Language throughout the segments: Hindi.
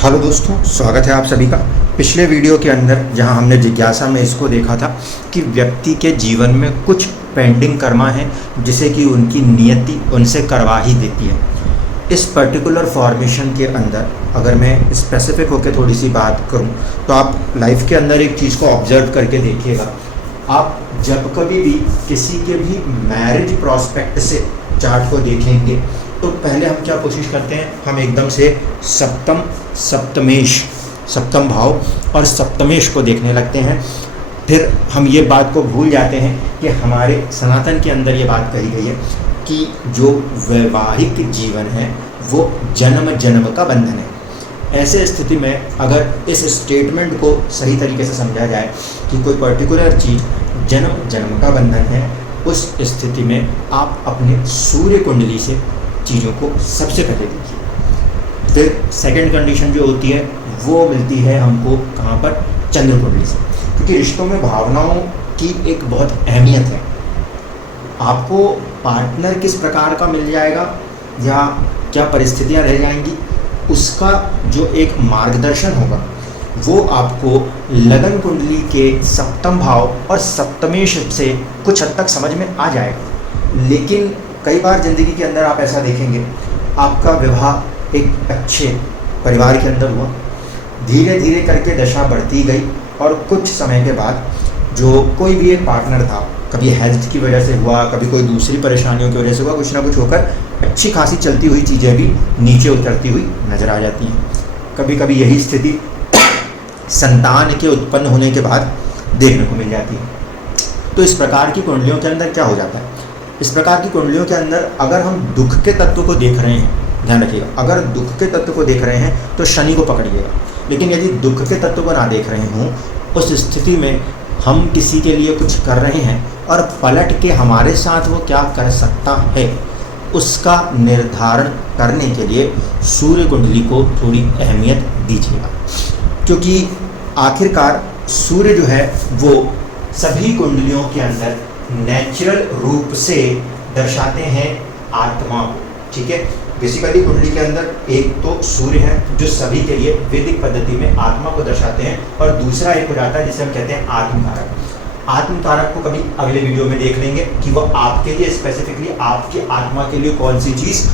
हेलो दोस्तों, स्वागत है आप सभी का। पिछले वीडियो के अंदर जहां हमने जिज्ञासा में इसको देखा था कि व्यक्ति के जीवन में कुछ पेंडिंग कर्मा है जिसे कि उनकी नियति उनसे करवा ही देती है। इस पर्टिकुलर फॉर्मेशन के अंदर अगर मैं स्पेसिफिक होकर थोड़ी सी बात करूं तो आप लाइफ के अंदर एक चीज़ को ऑब्जर्व करके देखिएगा। आप जब कभी भी किसी के भी मैरिज प्रॉस्पेक्ट से चार्ट को देखेंगे तो पहले हम क्या कोशिश करते हैं, हम एकदम से सप्तम भाव और सप्तमेश को देखने लगते हैं। फिर हम ये बात को भूल जाते हैं कि हमारे सनातन के अंदर ये बात कही गई है कि जो वैवाहिक जीवन है वो जन्म जन्म का बंधन है। ऐसे स्थिति में अगर इस स्टेटमेंट को सही तरीके से समझा जाए कि कोई पर्टिकुलर चीज़ जन्म जन्म का बंधन है, उस स्थिति में आप अपने सूर्य कुंडली से चीज़ों को सबसे पहले देखिए। फिर सेकंड कंडीशन जो होती है वो मिलती है हमको कहाँ पर, चंद्र कुंडली से, क्योंकि रिश्तों में भावनाओं की एक बहुत अहमियत है। आपको पार्टनर किस प्रकार का मिल जाएगा या क्या परिस्थितियाँ रह जाएंगी, उसका जो एक मार्गदर्शन होगा वो आपको लगन कुंडली के सप्तम भाव और सप्तमेश से कुछ हद तक समझ में आ जाएगा। लेकिन कई बार ज़िंदगी के अंदर आप ऐसा देखेंगे, आपका विवाह एक अच्छे परिवार के अंदर हुआ, धीरे धीरे करके दशा बढ़ती गई और कुछ समय के बाद जो कोई भी एक पार्टनर था, कभी हेल्थ की वजह से हुआ, कभी कोई दूसरी परेशानियों की वजह से हुआ, कुछ ना कुछ होकर अच्छी खासी चलती हुई चीज़ें भी नीचे उतरती हुई नज़र आ जाती हैं। कभी कभी यही स्थिति संतान के उत्पन्न होने के बाद देखने को मिल जाती है। तो इस प्रकार की कुंडलियों के अंदर क्या हो जाता है, इस प्रकार की कुंडलियों के अंदर अगर हम दुख के तत्व को देख रहे हैं, ध्यान रखिएगा, अगर दुख के तत्व को देख रहे हैं तो शनि को पकड़िएगा। लेकिन यदि दुख के तत्व को ना देख रहे हों, उस स्थिति में हम किसी के लिए कुछ कर रहे हैं और पलट के हमारे साथ वो क्या कर सकता है, उसका निर्धारण करने के लिए सूर्य कुंडली को थोड़ी अहमियत दीजिएगा। क्योंकि आखिरकार सूर्य जो है वो सभी कुंडलियों के अंदर नेचुरल रूप से दर्शाते हैं आत्मा को। ठीक है, बेसिकली कुंडली के अंदर एक तो सूर्य है जो सभी के लिए वैदिक पद्धति में आत्मा को दर्शाते हैं, और दूसरा एक हो जाता है जिसे हम कहते हैं आत्मकारक। आत्मकारक को कभी अगले वीडियो में देख लेंगे कि वो आपके लिए स्पेसिफिकली आपकी आत्मा के लिए कौन सी चीज़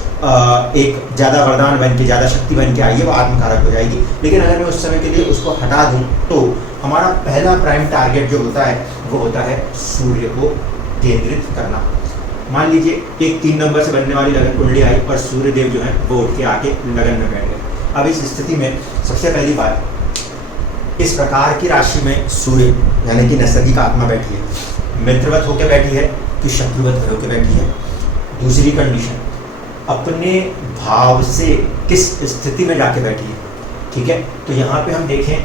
एक ज़्यादा वरदान बन के, ज़्यादा शक्ति बन के आई है, वो आत्मकारक हो जाएगी। लेकिन अगर मैं उस समय के लिए उसको हटा दूँ तो हमारा पहला प्राइम टारगेट जो होता है वो होता है सूर्य को केंद्रित करना। मान लीजिए एक 3 नंबर से बनने वाली लगन कुंडली आई और सूर्य देव जो है वो उठ के आके लगन में बैठ गए। अब इस स्थिति में सबसे पहली बात, इस प्रकार की राशि में सूर्य यानी कि नैसर्गिक आत्मा बैठी है, मित्रवत होकर बैठी है कि शत्रुवत होकर बैठी है। दूसरी कंडीशन, अपने भाव से किस स्थिति में जाके बैठी है। ठीक है, तो यहाँ पे हम देखें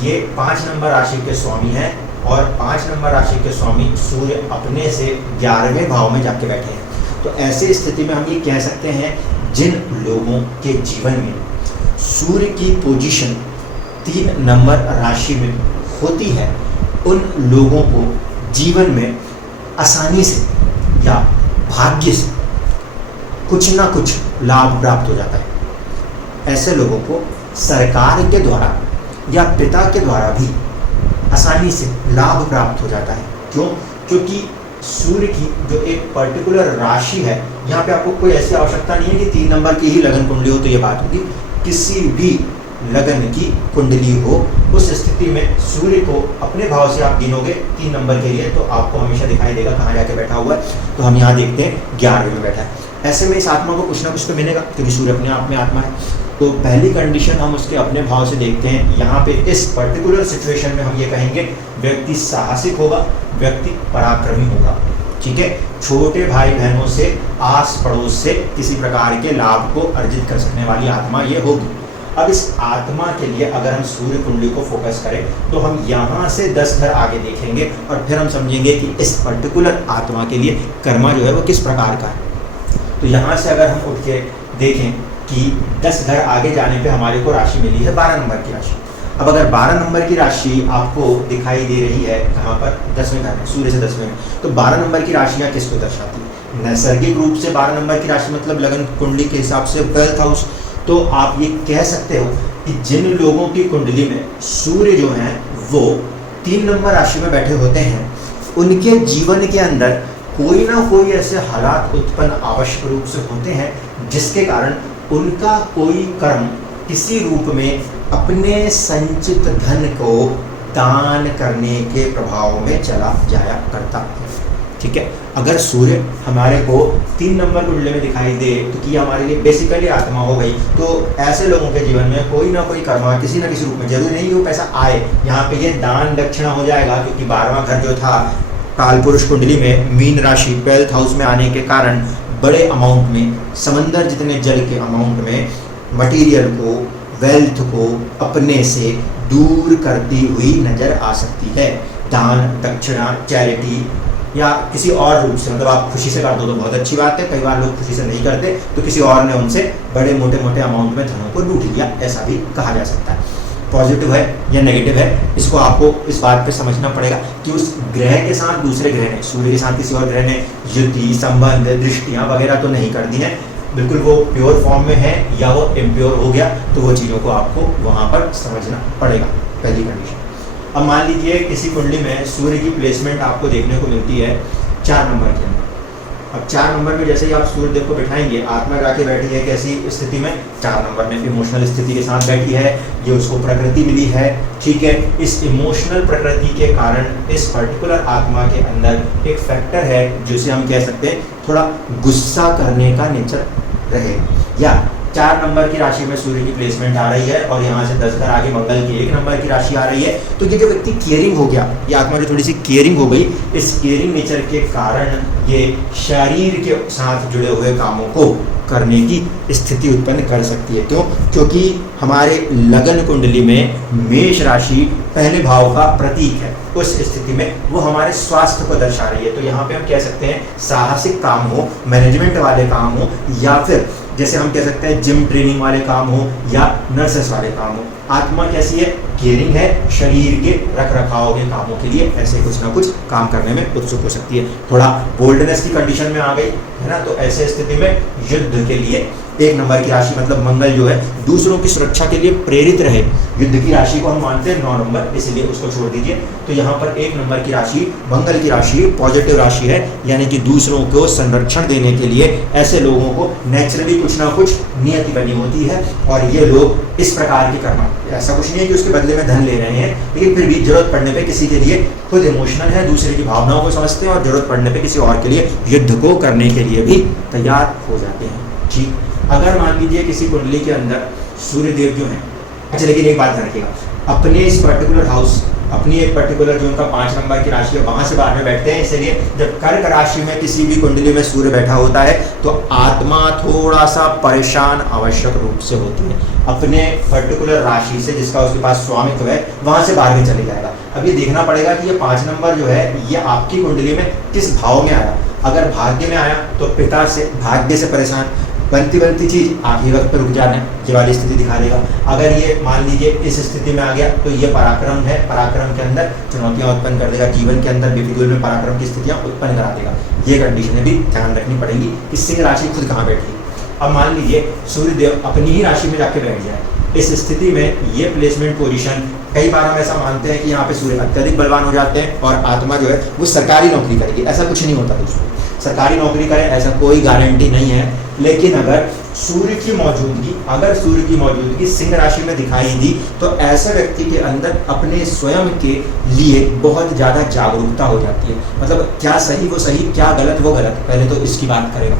ये 5 नंबर राशि के स्वामी हैं और 5 नंबर राशि के स्वामी सूर्य अपने से 11वें भाव में जाके बैठे हैं। तो ऐसे स्थिति में हम ये कह सकते हैं जिन लोगों के जीवन में सूर्य की पोजीशन 3 नंबर राशि में होती है, उन लोगों को जीवन में आसानी से या भाग्य से कुछ ना कुछ लाभ प्राप्त हो जाता है। ऐसे लोगों को सरकार के द्वारा या पिता के द्वारा भी आसानी से लाभ प्राप्त हो जाता है। क्यों? क्योंकि सूर्य की जो एक पर्टिकुलर राशि है, यहाँ पे आपको कोई ऐसी आवश्यकता नहीं है कि 3 नंबर की ही लगन कुंडली हो तो ये बात होगी। किसी भी लगन की कुंडली हो, उस स्थिति में सूर्य को अपने भाव से आप गिनोगे 3 नंबर के लिए तो आपको हमेशा दिखाई देगा कहाँ जाके बैठा हुआ है। तो हम यहाँ देखते हैं 11वें में बैठा है। ऐसे में इस आत्मा को कुछ ना कुछ तो मिलेगा क्योंकि सूर्य अपने आप में आत्मा है। तो पहली कंडीशन हम उसके अपने भाव से देखते हैं। यहाँ पे इस पर्टिकुलर सिचुएशन में हम ये कहेंगे व्यक्ति साहसिक होगा, व्यक्ति पराक्रमी होगा। ठीक है, छोटे भाई बहनों से, आस पड़ोस से किसी प्रकार के लाभ को अर्जित कर सकने वाली आत्मा ये होगी। अब इस आत्मा के लिए अगर हम सूर्य कुंडली को फोकस करें तो हम यहाँ से 10 घर आगे देखेंगे और फिर हम समझेंगे कि इस पर्टिकुलर आत्मा के लिए कर्मा जो है वो किस प्रकार का है। तो यहाँ से अगर हम उठ के देखें कि 10 घर आगे जाने पे हमारे को राशि मिली है 12 नंबर की राशि। अब अगर 12 नंबर की राशि आपको दिखाई दे रही है कहाँ पर, 10वें घर में, सूर्य से 10वें में, तो 12 नंबर की राशियाँ किसको दर्शाती है? नैसर्गिक रूप से 12 नंबर की राशि मतलब लगन कुंडली के हिसाब से 12th हाउस। तो आप ये कह सकते हो कि जिन लोगों की कुंडली में सूर्य जो है वो 3 नंबर राशि में बैठे होते हैं, उनके जीवन के अंदर कोई ना कोई ऐसे हालात उत्पन्न आवश्यक रूप से होते हैं जिसके कारण उनका कोई कर्म किसी रूप में अपने संचित धन को दान करने के प्रभाव में चला जाया करता है। ठीक है, अगर सूर्य हमारे को 3 नंबर कुंडली में दिखाई दे तो कि हमारे लिए बेसिकली आत्मा हो गई, तो ऐसे लोगों के जीवन में कोई ना कोई कर्म किसी न किसी रूप में, जरूरी नहीं कि वो पैसा आए, यहाँ पे ये दान दक्षिणा हो जाएगा, क्योंकि 12वां घर जो था काल पुरुष कुंडली में मीन राशि 12th हाउस में आने के कारण बड़े अमाउंट में, समंदर जितने जल के अमाउंट में मटीरियल को, वेल्थ को अपने से दूर करती हुई नजर आ सकती है। दान दक्षिणा, चैरिटी या किसी और रूप से, मतलब आप खुशी से कर दो तो बहुत अच्छी बात है, कई बार लोग खुशी से नहीं करते तो किसी और ने उनसे बड़े मोटे मोटे अमाउंट में धनों को लूट लिया, ऐसा भी कहा जा सकता है। पॉजिटिव है या नेगेटिव है, इसको आपको इस बात पे समझना पड़ेगा कि उस ग्रह के साथ दूसरे ग्रह ने, सूर्य के साथ किसी और ग्रह ने युति, संबंध, दृष्टियाँ वगैरह तो नहीं कर दी हैं, बिल्कुल वो प्योर फॉर्म में है या वो इम्प्योर हो गया, तो वो चीज़ों को आपको वहाँ पर समझना पड़ेगा, पहली कंडीशन। अब मान लीजिए किसी कुंडली में सूर्य की प्लेसमेंट आपको देखने को मिलती है 4 नंबर के अंदर। अब 4 नंबर में जैसे ही आप सूर्य देव को बिठाएंगे, आत्मा जाके बैठी है कैसी स्थिति में, 4 नंबर में इमोशनल स्थिति के साथ बैठी है, ये उसको प्रकृति मिली है। ठीक है, इस इमोशनल प्रकृति के कारण इस पर्टिकुलर आत्मा के अंदर एक फैक्टर है जिसे हम कह सकते हैं थोड़ा गुस्सा करने का नेचर रहे, या 4 नंबर की राशि में सूर्य की प्लेसमेंट आ रही है और यहाँ से 10 घर आगे मंगल की 1 नंबर की राशि आ रही है, तो ये जो व्यक्ति केयरिंग हो गया, ये आत्मा जो थोड़ी सी केयरिंग हो गई, इस केयरिंग नेचर के कारण ये शरीर के साथ जुड़े हुए कामों को करने की स्थिति उत्पन्न कर सकती है। क्यों? क्योंकि हमारे लगन कुंडली में मेष राशि पहले भाव का प्रतीक है, उस स्थिति में वो हमारे स्वास्थ्य को दर्शा रही है। तो यहाँ पे हम कह सकते हैं साहसिक काम हो, मैनेजमेंट वाले काम हो, या फिर जैसे हम कह सकते हैं जिम ट्रेनिंग वाले काम हो या नर्सेस वाले काम हो। आत्मा कैसी है? केयरिंग है, शरीर के रख रखाव के कामों के लिए ऐसे कुछ ना कुछ काम करने में उत्सुक हो सकती है। थोड़ा बोल्डनेस की कंडीशन में आ गई है ना, तो ऐसे स्थिति में युद्ध के लिए 1 नंबर की राशि मतलब मंगल जो है दूसरों की सुरक्षा के लिए प्रेरित रहे। युद्ध की राशि को हम मानते हैं 9 नंबर, इसलिए उसको छोड़ दीजिए। तो यहाँ पर 1 नंबर की राशि मंगल की राशि पॉजिटिव राशि है, यानी कि दूसरों को संरक्षण देने के लिए ऐसे लोगों को नेचुरली कुछ ना कुछ नियति बनी होती है और ये लोग इस प्रकार की करना, ऐसा कुछ नहीं है कि उसके बदले में धन ले रहे हैं, लेकिन फिर भी जरूरत पड़ने पे किसी के लिए खुद इमोशनल है, दूसरे की भावनाओं को समझते हैं और जरूरत पड़ने पे किसी और के लिए युद्ध को करने के लिए भी तैयार हो जाते हैं। ठीक, अगर मान लीजिए किसी कुंडली के अंदर सूर्य देव जो हैं, अच्छा लेकिन एक बात ध्यान रखिएगा, अपने इस पर्टिकुलर हाउस, अपनी एक पर्टिकुलर जो उनका 5 नंबर की राशि है वहाँ से बाहर में बैठते हैं, इसलिए जब कर्क राशि में किसी भी कुंडली में सूर्य बैठा होता है तो आत्मा थोड़ा सा परेशान आवश्यक रूप से होती है। अपने पर्टिकुलर राशि से जिसका उसके पास स्वामित्व है वहाँ से बाहर में चले जाएगा। अब ये देखना पड़ेगा कि ये 5 नंबर जो है ये आपकी कुंडली में किस भाव में आया। अगर भाग्य में आया तो पिता से, भाग्य से परेशान, बनती चीज़ आप ही वक्त पर रुक जाना, ये वाली स्थिति दिखा देगा। अगर ये मान लीजिए इस स्थिति में आ गया तो ये पराक्रम है, पराक्रम के अंदर चुनौतियां उत्पन्न कर देगा, जीवन के अंदर बेफिजूल में पराक्रम की स्थितियां उत्पन्न करा देगा। ये कंडीशनें भी ध्यान रखनी पड़ेंगी कि सिंह राशि खुद कहाँ बैठी। अब मान लीजिए सूर्यदेव अपनी ही राशि में जाके बैठ जाए, इस स्थिति में ये प्लेसमेंट पोजीशन, कई बार हम ऐसा मानते हैं कि यहाँ पे सूर्य अत्यधिक बलवान हो जाते हैं और आत्मा जो है वो सरकारी नौकरी करेगी। ऐसा कुछ नहीं होता दोस्तों, सरकारी नौकरी करे ऐसा कोई गारंटी नहीं है। लेकिन अगर सूर्य की मौजूदगी सिंह राशि में दिखाई दी तो ऐसे व्यक्ति के अंदर अपने स्वयं के लिए बहुत ज़्यादा जागरूकता हो जाती है। मतलब क्या सही वो सही, क्या गलत वो गलत, पहले तो इसकी बात करेगा।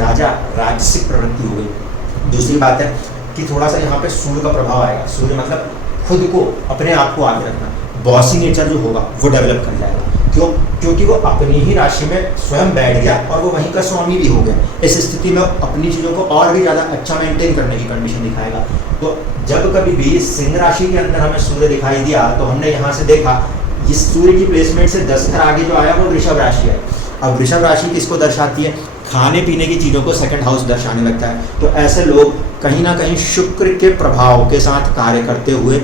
राजा राजसिक प्रवृत्ति हो गई। दूसरी बात है कि थोड़ा सा यहाँ पे सूर्य का प्रभाव आएगा। सूर्य मतलब खुद को, अपने आप को आगे रखना, बॉसी नेचर जो होगा वो डेवलप कर जाएगा। क्यों? क्योंकि वो अपनी ही राशि में स्वयं बैठ गया और वो वहीं का स्वामी भी हो गया। इस स्थिति में अपनी चीज़ों को और भी ज़्यादा अच्छा मेंटेन करने की कंडीशन दिखाएगा। तो जब कभी भी सिंह राशि के अंदर हमें सूर्य दिखाई दिया तो हमने यहाँ से देखा इस सूर्य की प्लेसमेंट से 10 घर आगे जो आया वो वृषभ राशि है। अब वृषभ राशि किसको दर्शाती है? खाने पीने की चीज़ों को सेकंड हाउस दर्शाने लगता है। तो ऐसे लोग कहीं ना कहीं शुक्र के प्रभाव के साथ कार्य करते हुए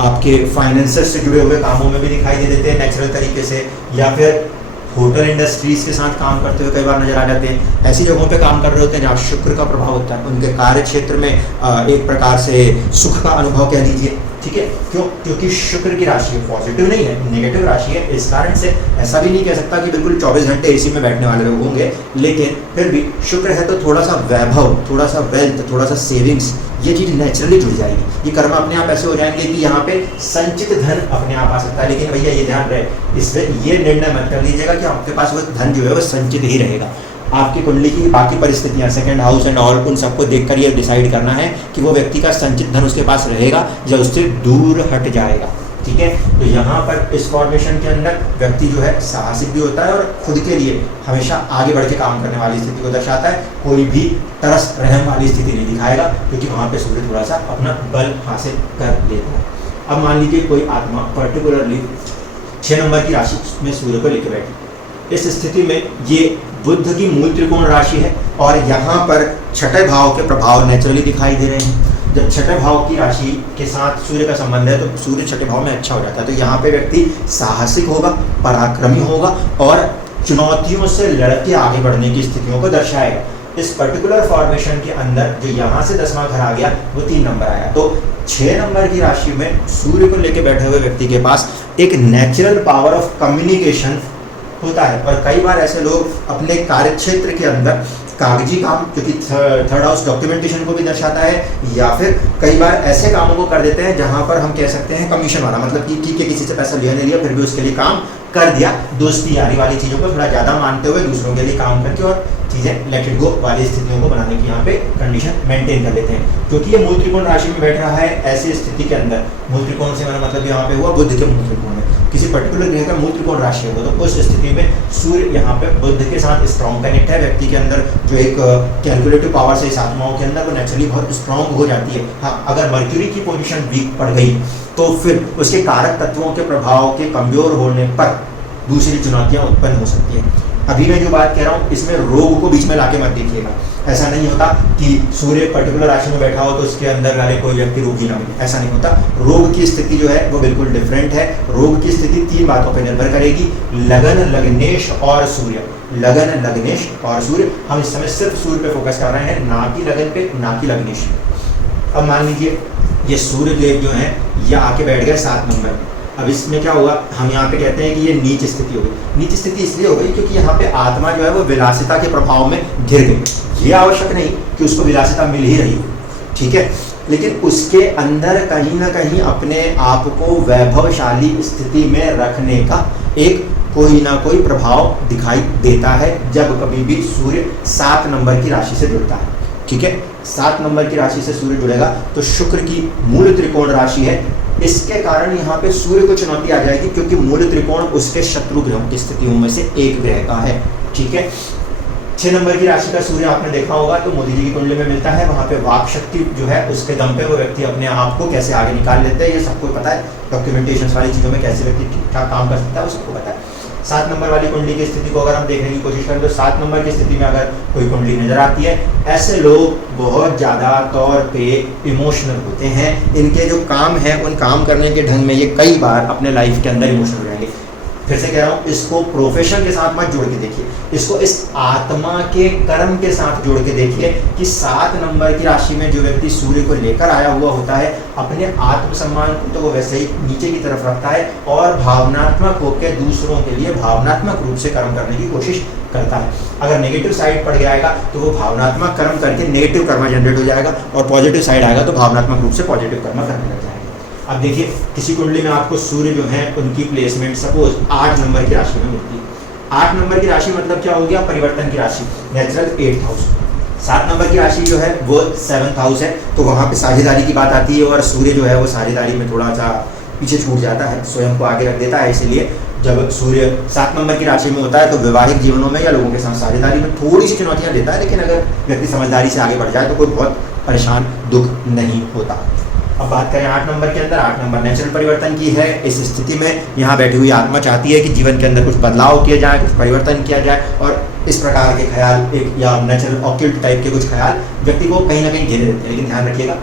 आपके फाइनेंसेस से जुड़े हुए कामों में भी दिखाई दे देते हैं नेचुरल तरीके से, या फिर होटल इंडस्ट्रीज के साथ काम करते हुए कई बार नजर आ जाते हैं। ऐसी जगहों पे काम कर रहे होते हैं जहाँ शुक्र का प्रभाव होता है, उनके कार्य क्षेत्र में एक प्रकार से सुख का अनुभव कह लीजिए, ठीक है। क्यों? क्योंकि शुक्र की राशि है, पॉजिटिव नहीं है, नेगेटिव राशि है। इस कारण से ऐसा भी नहीं कह सकता कि बिल्कुल 24 घंटे एसी में बैठने वाले लोग होंगे, लेकिन फिर भी शुक्र है तो थोड़ा सा वैभव, थोड़ा सा वेल्थ, थोड़ा सा सेविंग्स, ये चीज़ नेचुरली जुड़ जाएगी। ये कर्म अपने आप ऐसे हो जाएंगे कि यहाँ पे संचित धन अपने आप आ सकता है। लेकिन भैया ये ध्यान रहे, इससे ये निर्णय मत कर लीजिएगा कि आपके पास वो धन जो है वो संचित ही रहेगा। आपकी कुंडली की बाकी परिस्थितियां, सेकंड हाउस एंड ऑल, उन सबको देखकर ये डिसाइड करना है कि वो व्यक्ति का संचित धन उसके पास रहेगा या उससे दूर हट जाएगा, ठीक है। तो यहाँ पर इस फॉर्मेशन के अंदर व्यक्ति जो है साहसिक भी होता है और खुद के लिए हमेशा आगे बढ़ के काम करने वाली स्थिति को दर्शाता है। कोई भी तरस रहम वाली स्थिति नहीं दिखाएगा, क्योंकि वहाँ पे सूर्य थोड़ा सा अपना बल हासिल कर लेता है। अब मान लीजिए कोई आत्मा पर्टिकुलरली 6 नंबर की राशि में सूर्य को लेकर बैठी, इस स्थिति में ये बुध की मूल त्रिकोण राशि है और यहाँ पर छठे भाव के प्रभाव नेचुरली दिखाई दे रहे हैं। जब छठे भाव की राशि के साथ सूर्य का संबंध है तो सूर्य छठे भाव में अच्छा हो जाता है। तो यहाँ पे व्यक्ति साहसिक होगा, पराक्रमी होगा और चुनौतियों से लड़के आगे बढ़ने की स्थितियों को दर्शाएगा। इस पर्टिकुलर फॉर्मेशन के अंदर जो यहाँ से 10वां घर आ गया वो 3 नंबर आया। तो 6 नंबर की राशि में सूर्य को लेकर बैठे हुए व्यक्ति के पास एक नेचुरल पावर ऑफ कम्युनिकेशन होता है। और कई बार ऐसे लोग अपने कार्य क्षेत्र के अंदर कागजी काम, क्योंकि थर्ड हाउस डॉक्यूमेंटेशन को भी दर्शाता है, या फिर कई बार ऐसे कामों को कर देते हैं जहां पर हम कह सकते हैं कमीशन वाला, मतलब कि ठीक है किसी से पैसा लिया नहीं लिया फिर भी उसके लिए काम कर दिया, दोस्ती यारी वाली चीज़ों को थोड़ा ज़्यादा मानते हुए दूसरों के लिए काम करके और चीज़ें लेट इट गो वाली स्थितियों को बनाने की यहाँ पे कंडीशन मेंटेन कर लेते हैं। क्योंकि ये मूल त्रिकोण राशि में बैठ रहा है, ऐसी स्थिति के अंदर मूल त्रिकोण से मेरा मतलब यहाँ पे हुआ बुध के मूल त्रिकोण में, किसी पर्टिकुलर ग्रह का मूल त्रिकोण राशि है तो उस स्थिति में सूर्य यहाँ पे बुध के साथ स्ट्रॉन्ग कनेक्ट है। व्यक्ति के अंदर जो एक कैलकुलेटिव पावर से इस आत्माओं के अंदर वो नेचुरली बहुत स्ट्रॉन्ग हो जाती है। हाँ, अगर मर्क्यूरी की पोजीशन वीक पड़ गई तो फिर उसके कारक तत्वों के प्रभाव के कमजोर होने पर दूसरी चुनौतियां उत्पन्न हो सकती है। अभी मैं जो बात कह रहा हूँ इसमें रोग को बीच में लाके मत देखिएगा। ऐसा नहीं होता कि सूर्य पर्टिकुलर राशि में बैठा हो तो उसके अंदर वाले कोई व्यक्ति रोगी ना मिले, ऐसा नहीं होता। रोग की स्थिति जो है वो बिल्कुल डिफरेंट है। रोग की स्थिति 3 बातों पर निर्भर करेगी, लगन, लग्नेश और सूर्य। लगन, लग्नेश और सूर्य। हम इस समय सिर्फ सूर्य पे फोकस कर रहे हैं, ना कि लगन पे, ना कि लग्नेश। अब मान लीजिए ये सूर्य देव जो है ये आके बैठ गए 7 नंबर में। अब इसमें क्या होगा, हम यहाँ पे कहते हैं कि ये नीच स्थिति हो गई। नीच स्थिति इसलिए हो गई क्योंकि यहाँ पे आत्मा जो है वो विलासिता के प्रभाव में घिर गई। ये आवश्यक नहीं कि उसको विलासिता मिल ही रही हो, ठीक है, लेकिन उसके अंदर कहीं ना कहीं अपने आप को वैभवशाली स्थिति में रखने का एक कोई ना कोई प्रभाव दिखाई देता है जब कभी भी सूर्य 7 नंबर की राशि से जुड़ता है, ठीक है। 7 नंबर की राशि से सूर्य जुड़ेगा तो शुक्र की मूल त्रिकोण राशि है, इसके कारण यहाँ पे सूर्य को चुनौती आ जाएगी क्योंकि मूल त्रिकोण उसके शत्रु ग्रहों की स्थितियों में से एक ग्रह का है, ठीक है। 6 नंबर की राशि का सूर्य आपने देखा होगा तो मोदी जी की कुंडली में मिलता है। वहाँ पे वाक शक्ति जो है उसके दम पे वो व्यक्ति अपने आप को कैसे आगे निकाल लेते हैं ये सबको पता है। डॉक्यूमेंटेशन वाली चीज़ों में कैसे व्यक्ति ठीक ठाक काम कर सकता है वो सबको पता है। 7 नंबर वाली कुंडली की स्थिति को अगर हम देखने की कोशिश करें तो 7 नंबर की स्थिति में अगर कोई कुंडली नजर आती है, ऐसे लोग बहुत ज़्यादा तौर पे इमोशनल होते हैं। इनके जो काम है उन काम करने के ढंग में ये कई बार अपने लाइफ के अंदर इमोशनल हो जाएंगे। फिर से कह रहा हूँ, इसको प्रोफेशन के साथ मत जोड़ के देखिए, इसको इस आत्मा के कर्म के साथ जोड़ के देखिए कि 7 नंबर की राशि में जो व्यक्ति सूर्य को लेकर आया हुआ होता है अपने आत्मसम्मान को तो वो वैसे ही नीचे की तरफ रखता है और भावनात्मक होकर दूसरों के लिए भावनात्मक रूप से कर्म करने की कोशिश करता है। अगर नेगेटिव साइड पड़ जाएगा तो वो भावनात्मक कर्म करके नेगेटिव कर्म जनरेट हो जाएगा और पॉजिटिव साइड आएगा तो भावनात्मक रूप से पॉजिटिव कर्म करने लग जाएगा। अब देखिए किसी कुंडली में आपको सूर्य जो है उनकी प्लेसमेंट सपोज 8 नंबर की राशि में मिलती है। 8 नंबर की राशि मतलब क्या हो गया, परिवर्तन की राशि, नेचुरल 8th हाउस। 7 नंबर की राशि जो है वो 7th हाउस है, तो वहाँ पे साझेदारी की बात आती है और सूर्य जो है वो साझेदारी में थोड़ा सा पीछे छूट जाता है, स्वयं को आगे रख देता है। इसलिए जब सूर्य 7 नंबर की राशि में होता है तो वैवाहिक जीवनों में या लोगों के साथ साझेदारी में थोड़ी सी चुनौतियाँ देता है, लेकिन अगर व्यक्ति समझदारी से आगे बढ़ जाए तो कोई बहुत परेशान दुख नहीं होता। अब बात करें 8 नंबर के अंदर, 8 नंबर नेचुरल परिवर्तन की है। इस स्थिति में यहाँ बैठी हुई आत्मा चाहती है कि जीवन के अंदर कुछ बदलाव किया जाए, कुछ परिवर्तन किया जाए और इस प्रकार के ख्याल एक या नेचुरल ऑक्यूल्ट टाइप के कुछ ख्याल व्यक्ति को कहीं ना कहीं घेरे देते हैं। लेकिन ध्यान रखिएगा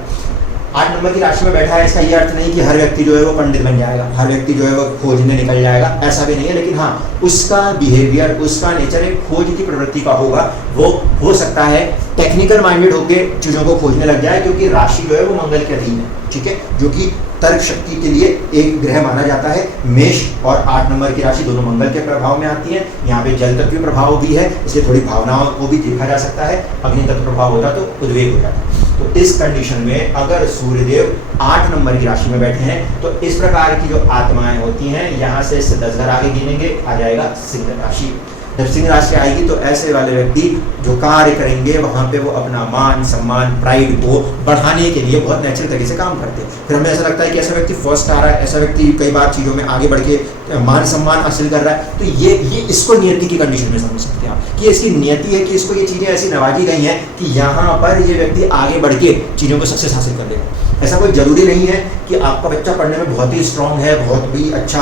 8 नंबर की राशि में बैठा है, इसका ये अर्थ नहीं कि हर व्यक्ति जो है वो पंडित बन जाएगा, हर व्यक्ति जो है वो खोजने निकल जाएगा, ऐसा भी नहीं है। लेकिन हाँ, उसका बिहेवियर, उसका नेचर एक खोज की प्रवृत्ति का होगा। वो हो सकता है टेक्निकल माइंडेड होकर चीज़ों को खोजने लग जाए, क्योंकि राशि जो है वो मंगल के अधीन है, ठीक है, जो कि तर्क शक्ति के लिए एक ग्रह माना जाता है। मेष और 8 नंबर की राशि दोनों मंगल के प्रभाव में आती है। यहाँ पे जल तत्व प्रभाव भी है, इसलिए थोड़ी भावनाओं को भी देखा जा सकता है। अग्नि तत्व प्रभाव होता तो उद्वेग हो जाता। तो इस कंडीशन में अगर सूर्यदेव 8 नंबर की राशि में बैठे हैं तो इस प्रकार की जो आत्माएं होती हैं, यहाँ से इससे 10 घर आगे गिनेंगे, आ जाएगा सिंह राशि। जब सिंह राशि आएगी तो ऐसे वाले व्यक्ति जो कार्य करेंगे वहाँ पे वो अपना मान सम्मान प्राइड को बढ़ाने के लिए बहुत नेचुरल तरीके से काम करते हैं। फिर हमें ऐसा लगता है कि ऐसा व्यक्ति फर्स्ट आ रहा है, ऐसा व्यक्ति कई बार चीज़ों में आगे बढ़ के मान सम्मान हासिल कर रहा है, तो ये इसको नियति की कंडीशन में समझ सकते हैं आप कि इसकी नियति है कि इसको ये चीज़ें ऐसी नवाजी गई हैं कि यहाँ पर ये व्यक्ति आगे बढ़ के चीज़ों को सक्सेस हासिल कर लेगा। ऐसा कोई जरूरी नहीं है कि आपका बच्चा पढ़ने में बहुत ही स्ट्रांग है, बहुत भी अच्छा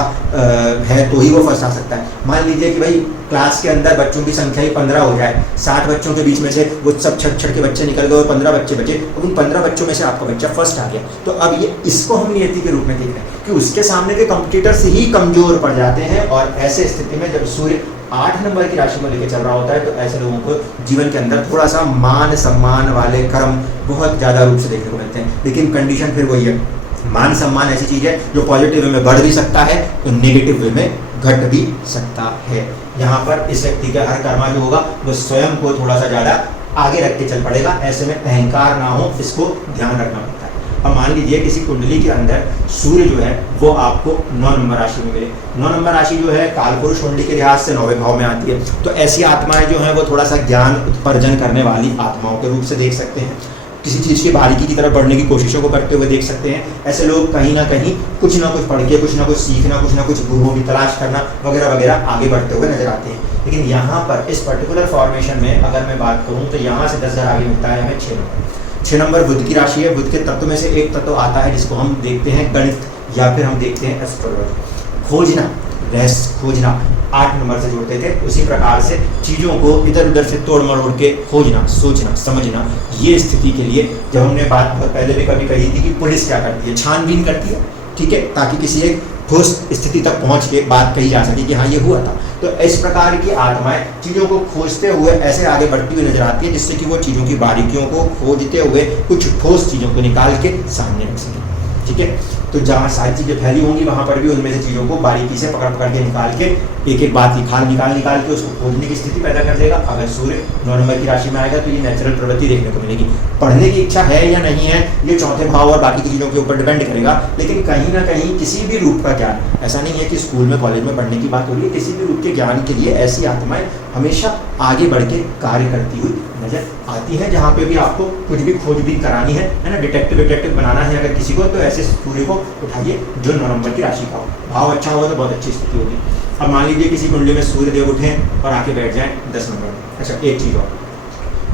है तो ही वो फर्स्ट आ सकता है। मान लीजिए कि भाई क्लास के अंदर बच्चों की संख्या ही 15 हो जाए, 60 बच्चों के बीच में से वो सब छट के बच्चे निकल गए और 15 बच्चे बचे, उन 15 बच्चों में से आपका बच्चा फर्स्ट आ गया, तो अब ये इसको हम नियति के रूप में देख रहे हैं कि उसके सामने के कंपटीटर्स ही कमजोर पड़ जाते हैं। और ऐसे स्थिति में जब सूर्य 8 नंबर की राशि में लेकर चल रहा होता है तो ऐसे लोगों को जीवन के अंदर थोड़ा सा मान सम्मान वाले कर्म बहुत ज़्यादा रूप से देखने को मिलते हैं। लेकिन कंडीशन फिर वही है, मान सम्मान ऐसी चीज़ है जो पॉजिटिव वे में बढ़ भी सकता है तो नेगेटिव वे में घट भी सकता है। यहाँ पर इस व्यक्ति का हर कर्मा जो होगा वो स्वयं को थोड़ा सा ज़्यादा आगे रख के चल पड़ेगा, ऐसे में अहंकार ना हो, इसको ध्यान रखना पड़ता है। अब मान लीजिए किसी कुंडली के अंदर सूर्य जो है वो आपको 9 नंबर राशि में मिले। 9 नंबर राशि जो है कालपुरुष कुंडली के लिहाज से 9वें भाव में आती है, तो ऐसी आत्माएं जो हैं वो थोड़ा सा ज्ञान उत्पर्जन करने वाली आत्माओं के रूप से देख सकते हैं, किसी चीज़ की बारीकी की तरफ बढ़ने की कोशिशों को करते हुए देख सकते हैं। ऐसे लोग कहीं ना कहीं कुछ ना कुछ पढ़ के, कुछ ना कुछ सीखना, कुछ ना कुछ गुरुओं की तलाश करना वगैरह वगैरह आगे बढ़ते हुए नजर आते हैं। लेकिन यहाँ पर इस पर्टिकुलर फॉर्मेशन में अगर मैं बात करूँ तो यहाँ से 10 घर आगे मिलता है हमें 6 नंबर बुध की राशि है। बुध के तत्व में से एक तत्व आता है जिसको हम देखते हैं गणित या फिर हम देखते हैं एस्ट्रोलॉजी। खोजना, रहस्य खोजना 8 नंबर से जोड़ते थे, उसी प्रकार से चीज़ों को इधर उधर से तोड़ मरोड़ के खोजना, सोचना, समझना, ये स्थिति के लिए जब हमने बात बहुत पहले भी कभी कही थी कि पुलिस क्या करती है, छानबीन करती है, ठीक है, ताकि किसी एक ठोस स्थिति तक पहुंच के बात कही जा सके कि हाँ ये हुआ था। तो इस प्रकार की आत्माएं चीज़ों को खोजते हुए ऐसे आगे बढ़ती हुई नजर आती है जिससे कि वो चीज़ों की बारीकियों को खोजते हुए कुछ ठोस चीज़ों को निकाल के सामने रख सकें, ठीक है। तो जहाँ सारी चीज़ें फैली होंगी वहाँ पर भी उनमें से चीज़ों को बारीकी से पकड़ के निकाल के एक एक बात निकाल के उसको खोजने की स्थिति पैदा कर देगा। अगर सूर्य 9 नंबर की राशि में आएगा तो ये नेचुरल प्रवृत्ति देखने को मिलेगी। पढ़ने की इच्छा है या नहीं है ये चौथे भाव और बाकी की चीज़ों के ऊपर डिपेंड करेगा, लेकिन कहीं ना कहीं किसी भी रूप का ज्ञान, ऐसा नहीं है कि स्कूल में कॉलेज में पढ़ने की बात हो रही है, किसी भी रूप के ज्ञान के लिए ऐसी आत्माएं हमेशा आगे बढ़ के कार्य करती हुई नजर आती है। जहाँ पे भी आपको कुछ भी खोजबीन करानी है ना, डिटेक्टिव बनाना है अगर किसी को, तो ऐसे सूर्य को उठाइए जो 9 नंबर की राशि का हो। भाव अच्छा होगा तो बहुत अच्छी स्थिति होगी। अब मान लीजिए किसी कुंडली में सूर्य देव उठें और आके बैठ जाएं 10 नंबर में। अच्छा, एक चीज़ और,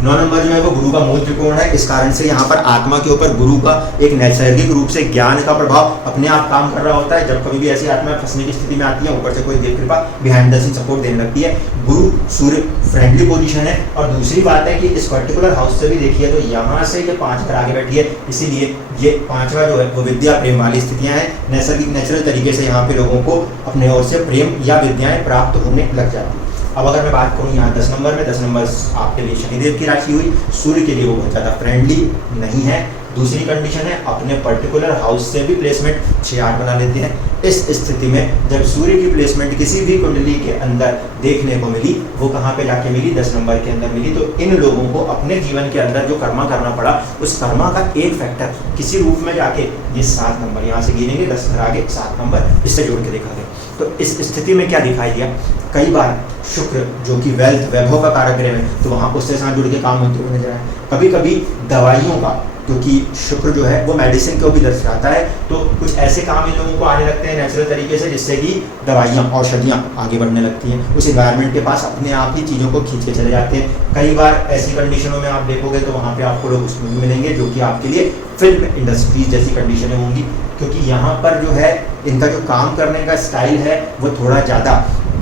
9 नंबर जो है वो गुरु का मूल त्रिकोण है, इस कारण से यहाँ पर आत्मा के ऊपर गुरु का एक नैसर्गिक रूप से ज्ञान का प्रभाव अपने आप काम कर रहा होता है। जब कभी भी ऐसी आत्मा फंसने की स्थिति में आती है, ऊपर से कोई देव कृपा बिहाइंड द सीन सपोर्ट देने लगती है। गुरु सूर्य फ्रेंडली पोजीशन है। और दूसरी बात है कि इस पर्टिकुलर हाउस से भी देखिए तो यहाँ से ये 5 घर आगे बैठी है, इसीलिए ये 5वां जो है वो विद्या प्रेम वाली स्थितियाँ हैं। नैसर्गिक नेचुरल तरीके से यहाँ पे लोगों को अपने ओर से प्रेम या विद्याएं प्राप्त होने लग जाती है। अब अगर मैं बात करूँ यहाँ 10 नंबर में, 10 नंबर आपके लिए शनिदेव की राशि हुई। सूर्य के लिए वो बहुत ज़्यादा फ्रेंडली नहीं है। दूसरी कंडीशन है अपने पर्टिकुलर हाउस से भी प्लेसमेंट 6-8 बना लेते हैं। इस स्थिति में जब सूर्य की प्लेसमेंट किसी भी कुंडली के अंदर देखने को मिली, वो कहाँ पे जाके मिली, 10 नंबर के अंदर मिली, तो इन लोगों को अपने जीवन के अंदर जो कर्मा करना पड़ा, उस कर्मा का एक फैक्टर किसी रूप में जाके ये 7 नंबर यहाँ से गिनेंगे, 10 घर आगे 7 नंबर इससे जोड़ के देखा गया। तो इस स्थिति में क्या दिखाई दिया, कई बार शुक्र जो कि वेल्थ वैभव का कारक ग्रह है, तो वहाँ उससे साथ जुड़ के काम होते हुए नजर आए। कभी कभी दवाइयों का, क्योंकि शुक्र जो है वो मेडिसिन को भी दर्शाता है, तो कुछ ऐसे काम इन लोगों को आने लगते हैं नेचुरल तरीके से जिससे कि दवाइयाँ, औषधियाँ आगे बढ़ने लगती हैं। उस एनवायरनमेंट के पास अपने आप ही चीज़ों को खींच के चले जाते हैं। कई बार ऐसी कंडीशनों में आप देखोगे तो वहाँ पे आपको लोग उसमें मिलेंगे जो कि आपके लिए फिल्म इंडस्ट्रीज जैसी कंडीशनें होंगी, क्योंकि यहाँ पर जो है इनका जो काम करने का स्टाइल है वो थोड़ा ज़्यादा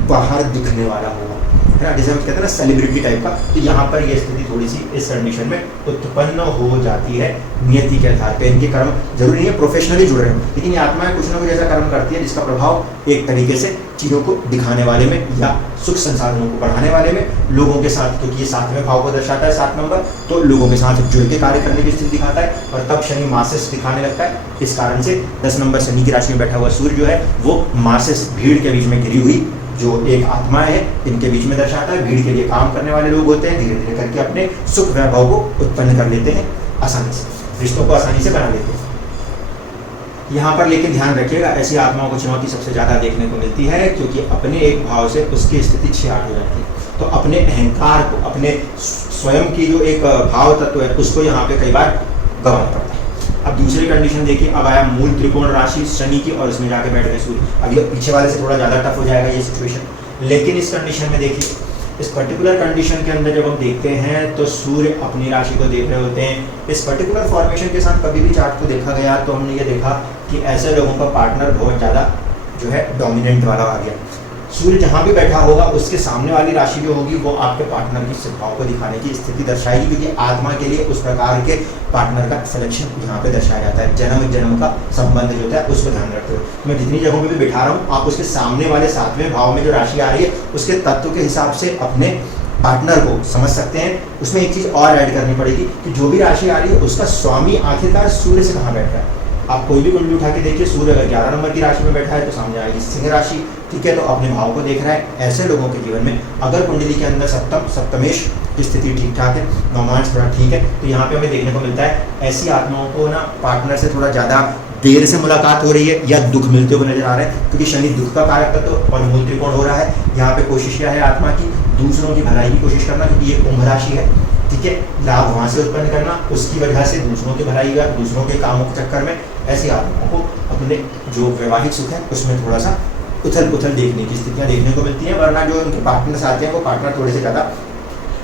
बाहर दिखने वाला होगा। है ना, जैसे हम कहते हैं ना सेलिब्रिटी टाइप का। तो यहाँ पर ये स्थिति थोड़ी सी इस कंडीशन में उत्पन्न हो जाती है नियति के आधार पर। इनके कर्म जरूरी नहीं है प्रोफेशनली जुड़ रहे हो, लेकिन ये आत्माएं कुछ ना कुछ ऐसा कर्म करती है जिसका प्रभाव एक तरीके से चीज़ों को दिखाने वाले में या सुख संसाधनों को बढ़ाने वाले में लोगों के साथ, क्योंकि ये 7वें भाव को दर्शाता है 7 नंबर, तो लोगों के साथ जुड़ के कार्य करने की स्थिति दिखाता है। और तब शनि मासेस दिखाने लगता है। इस कारण से 10 नंबर शनि की राशि में बैठा हुआ सूर्य जो है वो मासेस, भीड़ के बीच में घिरी हुई जो एक आत्मा है, इनके बीच में दर्शाता है। भीड़ के लिए काम करने वाले लोग होते हैं, धीरे धीरे करके अपने सुख वैभव को उत्पन्न कर लेते हैं आसानी से, रिश्तों को आसानी से बना लेते हैं। यहाँ पर लेकिन ध्यान रखिएगा, ऐसी आत्माओं को चुनौती सबसे ज़्यादा देखने को मिलती है, क्योंकि अपने एक भाव से उसकी स्थिति 6-8 हो जाती है। तो अपने अहंकार को, अपने स्वयं की जो एक भाव तत्व है उसको यहाँ पे कई बार गंवाना पड़ता है। अब दूसरी कंडीशन देखिए, अब आया मूल त्रिकोण राशि शनि की और उसमें जाके बैठ गए सूर्य। अब ये पीछे वाले से थोड़ा ज़्यादा टफ हो जाएगा ये सिचुएशन, लेकिन इस कंडीशन में देखिए, इस पर्टिकुलर कंडीशन के अंदर जब हम देखते हैं तो सूर्य अपनी राशि को देख रहे होते हैं। इस पर्टिकुलर फॉर्मेशन के साथ कभी भी चार्ट को देखा गया तो हमने ये देखा कि ऐसे लोगों का पार्टनर बहुत ज़्यादा जो है डोमिनेंट वाला आ गया। सूर्य जहाँ भी बैठा होगा उसके सामने वाली राशि जो होगी वो आपके पार्टनर की स्वभाव को दिखाने की स्थिति दर्शाएगी, क्योंकि आत्मा के लिए उस प्रकार के पार्टनर का सिलेक्शन यहाँ पे दर्शाया जाता है। जन्म जन्म का संबंध जो होता है उसको ध्यान रखते हुए मैं जितनी जगहों पे भी बैठा रहा हूँ, आप उसके सामने वाले 7वें भाव में जो राशि आ रही है उसके तत्व के हिसाब से अपने पार्टनर को समझ सकते हैं। उसमें एक चीज़ और ऐड करनी पड़ेगी कि जो भी राशि आ रही है उसका स्वामी आखिरकार सूर्य से कहाँ बैठ रहा है। आप कोई भी कुंडली उठा के देखिए, सूर्य अगर 11 नंबर की राशि में बैठा है तो सामने आएगी सिंह राशि, ठीक है, तो अपने भाव को देख रहा है। ऐसे लोगों के जीवन में अगर कुंडली के अंदर सप्तमेश की स्थिति ठीक ठाक है, नवमांश थोड़ा ठीक है, तो यहाँ पे हमें देखने को मिलता है ऐसी आत्माओं को ना पार्टनर से थोड़ा ज़्यादा देर से मुलाकात हो रही है या दुख मिलते हुए नजर आ रहे हैं, क्योंकि शनि दुख का कारक तत्व और मूल त्रिकोण हो रहा है। यहाँ पे कोशिश क्या है आत्मा की, दूसरों की भलाई की कोशिश करना, क्योंकि ये कुंभ राशि है, ठीक है, लाभ वहाँ से उत्पन्न करना, उसकी वजह से दूसरों की भलाई का, दूसरों के कामों के चक्कर में ऐसी आत्माओं को अपने जो वैवाहिक सुख है उसमें थोड़ा सा उथल पुथल देखने की स्थितियाँ देखने को मिलती हैं। वरना जो उनके पार्टनर्स आते हैं वो पार्टनर थोड़े से ज़्यादा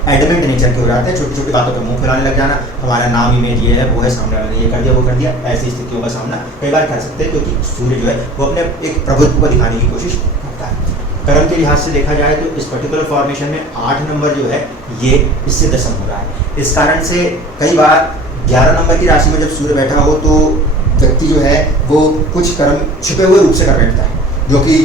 एडमेंट नेचर के हो जाते हैं। छोटी छोटी बातों पर मुंह फैलाने लग जाना, हमारा नाम इमेज ये है वो है, सामने वाले ने ये कर दिया वो कर दिया, ऐसी स्थितियों का सामना कई बार कर सकते हैं, क्योंकि सूर्य जो है वो अपने एक प्रभुत्व को दिखाने की कोशिश करता है। कर्म के लिहाज से देखा जाए तो इस पर्टिकुलर फॉर्मेशन में 8 नंबर जो है ये इससे दशम हो रहा है। इस कारण से कई बार 11 नंबर की राशि में जब सूर्य बैठा हो तो व्यक्ति जो है वो कुछ कर्म छुपे हुए रूप से कर बैठता है, जो कि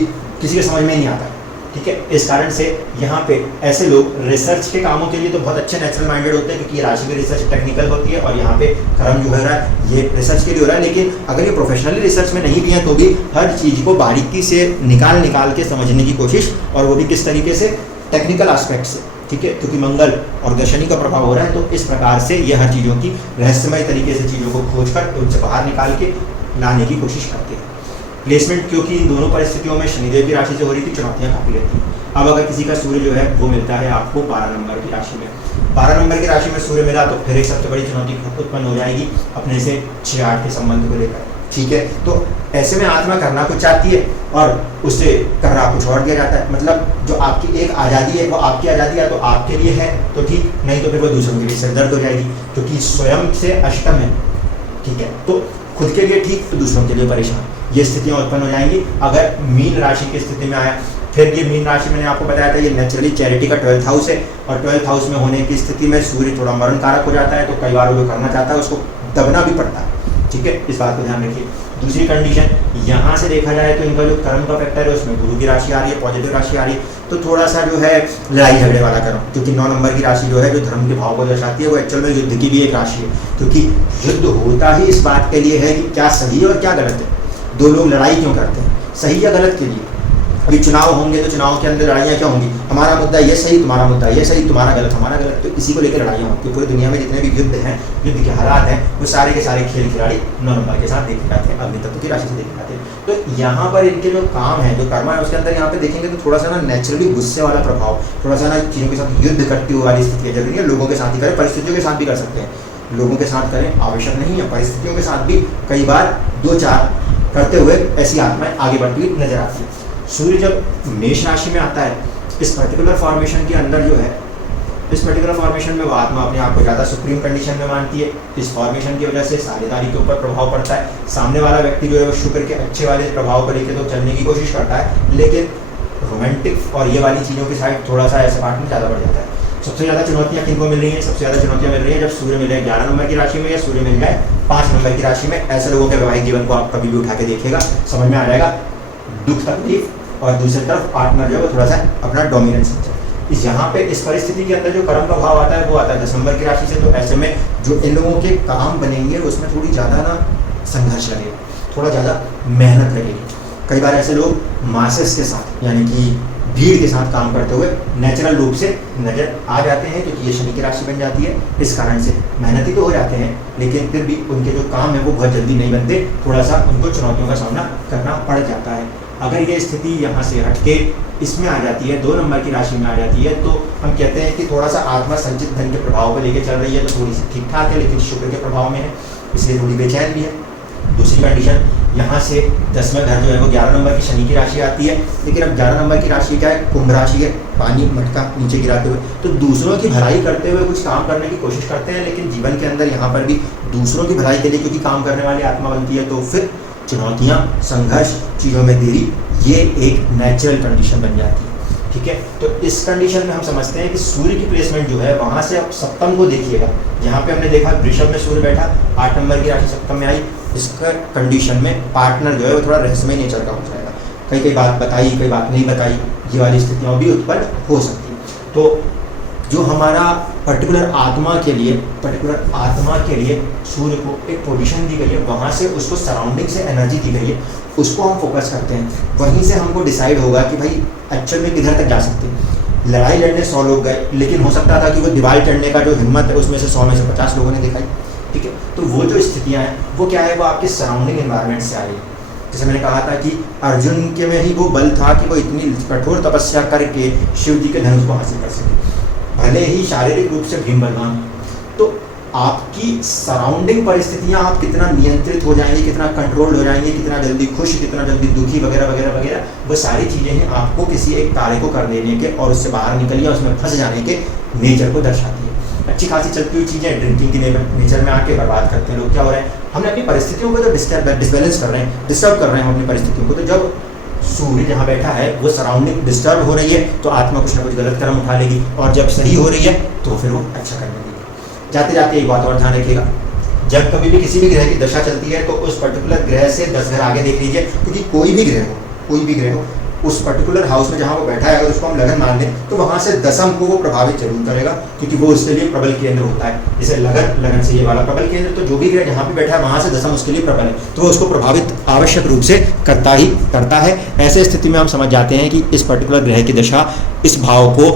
किसी के समझ में नहीं आता, ठीक है। इस कारण से यहाँ पे ऐसे लोग रिसर्च के कामों के लिए तो बहुत अच्छे नेचुरल माइंडेड होते हैं, क्योंकि ये राशि की रिसर्च टेक्निकल होती है और यहाँ पे कर्म जो हो रहा है ये रिसर्च के लिए हो रहा है। लेकिन अगर ये प्रोफेशनली रिसर्च में नहीं भी है तो भी हर चीज़ को बारीकी से निकाल के समझने की कोशिश, और वो भी किस तरीके से, टेक्निकल एस्पेक्ट से, ठीक है, क्योंकि मंगल और शनि का प्रभाव हो रहा है। तो इस प्रकार से ये हर चीज़ों की रहस्यमय तरीके से चीज़ों को खोज कर उनसे बाहर निकाल के लाने की कोशिश करते हैं। प्लेसमेंट क्योंकि इन दोनों परिस्थितियों में शनिदेव की राशि से हो रही थी, चुनौतियाँ काफ़ी रहती हैं। अब अगर किसी का सूर्य जो है वो मिलता है आपको 12 नंबर की राशि में, 12 नंबर की राशि में सूर्य मिला तो फिर एक सबसे बड़ी चुनौती उत्पन्न हो जाएगी अपने से 6-8 के संबंध को लेकर, ठीक है। तो ऐसे में आत्मा करना कुछ चाहती है और उससे करना कुछ और दिया जाता है। मतलब जो आपकी एक आज़ादी है वो आपकी आज़ादी है तो आपके लिए है तो ठीक, नहीं तो फिर वो दूसरों के लिए सिरदर्द हो जाएगी, क्योंकि स्वयं से अष्टम है, ठीक है, तो खुद के लिए ठीक तो दूसरों के लिए परेशान, ये स्थितियाँ उत्पन्न हो जाएंगी। अगर मीन राशि की स्थिति में आया, फिर ये मीन राशि मैंने आपको बताया था ये नेचुरली चैरिटी का 12th हाउस है, और 12th हाउस में होने की स्थिति में सूर्य थोड़ा मरण कारक हो जाता है, तो कई बार वो जो करना चाहता है उसको दबना भी पड़ता है, ठीक है, इस बात को ध्यान रखिए। दूसरी कंडीशन यहाँ से देखा जाए तो इनका जो कर्म का फैक्टर है उसमें गुरु की राशि आ रही है, पॉजिटिव राशि आ रही है, तो थोड़ा सा जो है लड़ाई झगड़े वाला कर्म, क्योंकि 9 नंबर की राशि जो है जो धर्म के भाव को दर्शाती है वो एक्चुअल में युद्ध की भी एक राशि है, क्योंकि युद्ध होता ही इस बात के लिए है कि क्या सही और क्या गलत है। दो लोग लड़ाई क्यों करते हैं, सही या गलत के लिए। अभी चुनाव होंगे तो चुनाव के अंदर लड़ाइयाँ क्या होंगी, हमारा मुद्दा ये सही, तुम्हारा मुद्दा ये सही, तुम्हारा गलत, हमारा गलत, तो इसी को लेकर लड़ाइयाँ होती है। पूरी दुनिया में जितने भी युद्ध हैं, युद्ध के हालात हैं, वो सारे के सारे खेल खिलाड़ी 9 नंबर के साथ देखे जाते हैं, अग्नि तत्व की राशि से देखे जाते हैं। तो यहाँ पर इनके जो काम है, जो कर्म है, उसके अंदर यहाँ पे देखेंगे तो थोड़ा सा ना नेचुरली गुस्से वाला प्रभाव, थोड़ा सा ना चीज़ों के साथ युद्ध करती हुई वाली स्थिति है। जरूरी है लोगों के साथ ही करें, परिस्थितियों के साथ भी कर सकते हैं, लोगों के साथ करें आवश्यक नहीं है, परिस्थितियों के साथ भी कई बार 2-4 करते हुए ऐसी आत्माएं आगे बढ़ती हुई नजर आती है। सूर्य जब मेष राशि में आता है, इस पर्टिकुलर फॉर्मेशन के अंदर जो है, इस पर्टिकुलर फॉर्मेशन में वो आत्मा अपने आप को ज़्यादा सुप्रीम कंडीशन में मानती है। इस फॉर्मेशन की वजह से साझेदारी के ऊपर प्रभाव पड़ता है। सामने वाला व्यक्ति जो है वो शुक्र के अच्छे वाले प्रभाव को लेकर तो चलने की कोशिश करता है, लेकिन रोमांटिक और ये वाली चीज़ों की साइड थोड़ा सा ऐसे पार्ट में ज़्यादा बढ़ जाता है। सबसे ज़्यादा चुनौतियाँ किनको मिल रही हैं? सबसे ज़्यादा चुनौतियाँ मिल रही हैं जब सूर्य मिल जाए 11 नंबर की राशि में या सूर्य मिल जाए 5 नंबर की राशि में। ऐसे लोगों के वैवाहिक जीवन को आप कभी भी उठा के देखिएगा, समझ में आ जाएगा। दुख तकलीफ और दूसरी तरफ पार्टनर जो है वो थोड़ा सा अपना डोमिनेंस इस यहाँ पे इस परिस्थिति के अंदर जो कर्म का भाव आता है वो आता है 10 नंबर की राशि से। तो ऐसे में जो इन लोगों के काम बनेंगे उसमें थोड़ी ज़्यादा ना संघर्ष लगेगा, थोड़ा ज़्यादा मेहनत लगेगी। कई बार ऐसे लोग मासेस के साथ यानी कि भीड़ के साथ काम करते हुए नेचुरल रूप से नजर आ जाते हैं, क्योंकि ये शनि की राशि बन जाती है। इस कारण से मेहनती तो हो जाते हैं, लेकिन फिर भी उनके जो काम है वो बहुत जल्दी नहीं बनते, थोड़ा सा उनको चुनौतियों का सामना करना पड़ जाता है। अगर ये स्थिति यहाँ से हट के इसमें आ जाती है, 2 नंबर की राशि में आ जाती है, तो हम कहते हैं कि थोड़ा सा आत्मा संचित धन के प्रभाव पर लेके चल रही है, तो थोड़ी सी ठीक ठाक है, लेकिन शुक्र के प्रभाव में है, इसलिए थोड़ी बेचैन भी है। दूसरी कंडीशन, यहाँ से 10वां घर जो है वो 11 नंबर की शनि की राशि आती है, लेकिन अब 11 नंबर की राशि क्या है? कुंभ राशि है, पानी मटका नीचे गिराते हुए, तो दूसरों की भलाई करते हुए कुछ काम करने की कोशिश करते हैं, लेकिन जीवन के अंदर यहाँ पर भी दूसरों की भलाई के लिए क्योंकि काम करने वाली आत्मा बनती है, तो फिर चुनौतियाँ, संघर्ष, चीज़ों में देरी, ये एक नेचुरल कंडीशन बन जाती है। ठीक है, तो इस कंडीशन में हम समझते हैं कि सूर्य की प्लेसमेंट जो है वहाँ से आप सप्तम को देखिएगा, जहाँ पे हमने देखा वृषभ में सूर्य बैठा, 8 नंबर की राशि सप्तम में आई। इसका कंडीशन में पार्टनर जो है वो थोड़ा रहस्यमय नेचर का हो जाएगा, कई बात बताई, कई बात नहीं बताई, ये वाली स्थितियाँ भी उत्पन्न हो सकती हैं। तो जो हमारा पर्टिकुलर आत्मा के लिए सूर्य को एक पोजीशन दी गई है, वहाँ से उसको सराउंडिंग से एनर्जी दी गई है, उसको हम फोकस करते हैं, वहीं से हमको डिसाइड होगा कि भाई एक्चुअल में किधर तक जा सकते हैं। लड़ाई लड़ने 100 लोग गए, लेकिन हो सकता था कि वो दीवार चढ़ने का जो हिम्मत है उसमें से 100 में से 50 लोगों ने दिखाई। ठीक है, तो वो जो स्थितियाँ हैं वो क्या है? वो आपके सराउंडिंग एनवायरनमेंट से आ रही है। जैसे मैंने कहा था कि अर्जुन के में ही वो बल था कि वो इतनी कठोर तपस्या करके शिव जी के धनुष को हासिल कर सके, भले ही शारीरिक रूप से भीम बलवान। तो आपकी सराउंडिंग परिस्थितियाँ, आप कितना नियंत्रित हो जाएंगे, कितना कंट्रोल्ड हो जाएंगे, कितना जल्दी खुश, कितना जल्दी दुखी वगैरह वगैरह वगैरह, वो सारी चीज़ें हैं आपको किसी एक कार्य को कर देने के और उससे बाहर निकल या उसमें फंस जाने के नेचर को दर्शाती है। अच्छी खासी चलती हुई चीज़ें ड्रिंकिंग की नेचर में आके बर्बाद करते हैं लोग। क्या हो रहा है? हमने अपनी परिस्थितियों को जो डिसबैलेंस कर रहे हैं, डिस्टर्ब कर रहे हैं हम अपनी परिस्थितियों को। तो जब सूर्य जहाँ बैठा है वो सराउंडिंग डिस्टर्ब हो रही है, तो आत्मा कुछ ना कुछ गलत कदम उठा लेगी, और जब सही हो रही है तो फिर वो अच्छा करने लगेगी। जाते जाते एक बात और ध्यान रखिएगा, जब कभी भी किसी भी ग्रह की दशा चलती है तो उस पर्टिकुलर ग्रह से 10 घर आगे देख लीजिए, क्योंकि कोई भी ग्रह हो उस पर्टिकुलर हाउस में जहाँ वो बैठा है, अगर उसको हम लगन मान लें तो वहाँ से दशम को वो प्रभावित जरूर करेगा, क्योंकि वो उसके लिए प्रबल केंद्र होता है। जैसे लगन से ये वाला प्रबल केंद्र, तो जो भी ग्रह जहाँ पे बैठा है वहाँ से दशम उसके लिए प्रबल है, तो वो उसको प्रभावित आवश्यक रूप से करता है। ऐसे स्थिति में हम समझ जाते हैं कि इस पर्टिकुलर ग्रह की दशा इस भाव को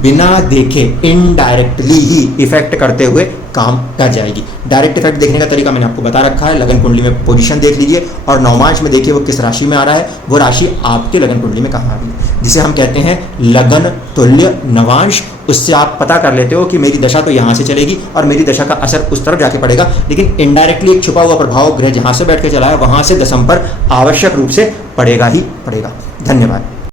बिना देखे इनडायरेक्टली ही इफेक्ट करते हुए काम कर जाएगी। डायरेक्ट इफेक्ट देखने का तरीका मैंने आपको बता रखा है। लगन कुंडली में पोजीशन देख लीजिए और नवमांश में देखिए वो किस राशि में आ रहा है, वो राशि आपके लगन कुंडली में कहाँ आ रही है, जिसे हम कहते हैं लगन तुल्य नवांश। उससे आप पता कर लेते हो कि मेरी दशा तो यहाँ से चलेगी और मेरी दशा का असर उस तरफ जाके पड़ेगा, लेकिन इनडायरेक्टली एक छुपा हुआ प्रभाव ग्रह जहाँ से बैठ के चला है वहाँ से दशम पर आवश्यक रूप से पड़ेगा ही पड़ेगा। धन्यवाद।